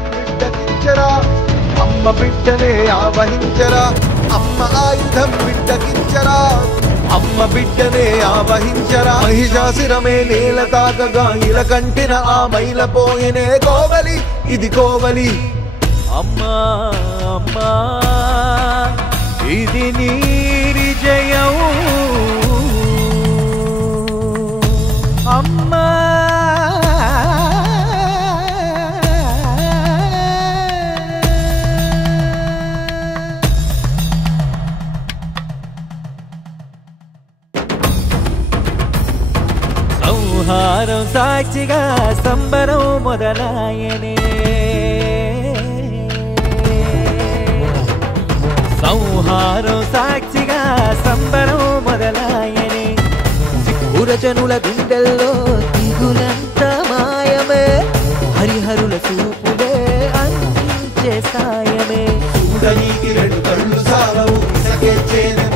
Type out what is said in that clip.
ఆయుధం బిడ్డకించరా అమ్మ బిడ్డనే ఆవహించరా అమ్మ ఆయుధం బిడ్డకించరా అమ్మ బిడ్డనే ఆవహించరా మహిషాసురమే నేల తాకగా ఇల కంటిన ఆ మైల పోయనే కోవలి ఇది కోవలి అమ్మా అమ్మా ఇది నీరి జయం అమ్మా సంహారం సాక్షిగా సంబరం మొదలాయనే సంహారం సాక్షిగా సంబరం మొదలాయనే సిగ్గురచనుల గుండెల్లో దిగులంత మాయమే హరిహరుల చూపులే అందించే సాయమే చూడనీకి రెండు కళ్ళు సాలవు ఇసకెచ్చేనే